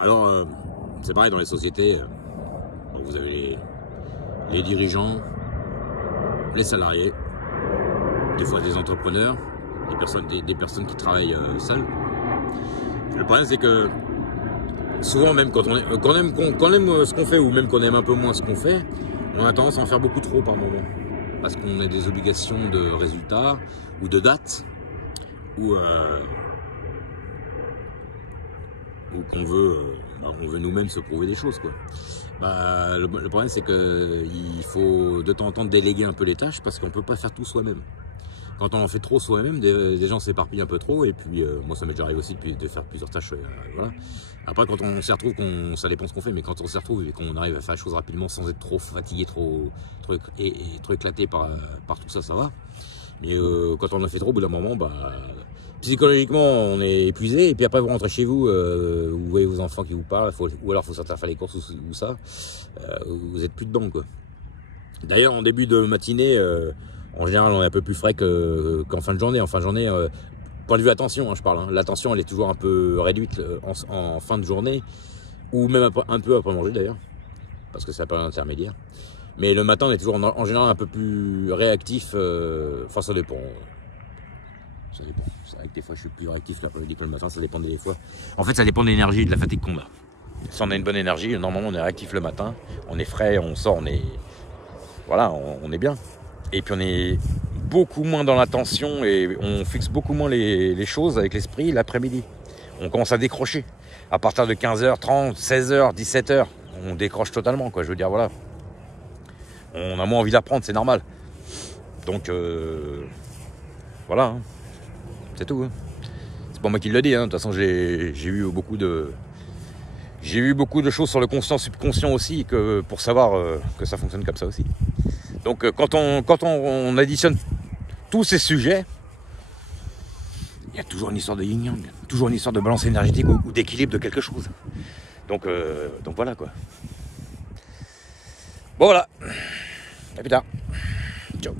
Alors, c'est pareil dans les sociétés. Vous avez les dirigeants, les salariés, des fois des entrepreneurs, des personnes qui travaillent seules. Le problème, c'est que souvent, même quand on aime ce qu'on fait, ou même qu'on aime un peu moins ce qu'on fait, on a tendance à en faire beaucoup trop par moment. Parce qu'on a des obligations de résultats ou de dates, ou qu'on veut, on veut nous-mêmes se prouver des choses, quoi. Le problème, c'est qu'il faut de temps en temps déléguer un peu les tâches parce qu'on ne peut pas faire tout soi-même. Quand on en fait trop soi-même, des gens s'éparpillent un peu trop, et puis moi ça m'est déjà arrivé aussi de faire plusieurs tâches. Voilà. Après, quand on s'y retrouve, ça dépend ce qu'on fait, mais quand on s'y retrouve et qu'on arrive à faire les choses rapidement sans être trop fatigué, trop éclaté par tout ça, ça va. Mais quand on en fait trop, au bout d'un moment, psychologiquement on est épuisé, et puis après vous rentrez chez vous, vous voyez vos enfants qui vous parlent, ou alors il faut sortir faire les courses ou ça, vous êtes plus dedans, quoi. D'ailleurs, en début de matinée, en général, on est un peu plus frais qu'en fin de journée. En fin de journée, point de vue attention, je parle. L'attention, elle est toujours un peu réduite en fin de journée, ou même un peu après manger d'ailleurs, parce que c'est un peu intermédiaire. Mais le matin, on est toujours en général un peu plus réactif. Enfin, ça dépend. Ça dépend. C'est vrai que des fois, je suis plus réactif l'après-midi que le matin. Ça dépend des fois. En fait, ça dépend de l'énergie et de la fatigue qu'on a. Si on a une bonne énergie, normalement, on est réactif le matin. On est frais, on sort, voilà, on est bien. Et puis on est beaucoup moins dans l'attention et on fixe beaucoup moins les choses avec l'esprit l'après-midi. On commence à décrocher. À partir de 15h30, 16h, 17h, on décroche totalement, quoi. Je veux dire, voilà. On a moins envie d'apprendre, c'est normal. Donc, voilà. Hein. C'est tout. Hein. C'est pas moi qui le dis. Hein. De toute façon, j'ai eu beaucoup de choses sur le conscient, subconscient aussi, pour savoir que ça fonctionne comme ça aussi. Donc quand on additionne tous ces sujets, il y a toujours une histoire de yin-yang, toujours une histoire de balance énergétique ou d'équilibre de quelque chose. Donc voilà, quoi. Bon, voilà. À plus tard. Ciao.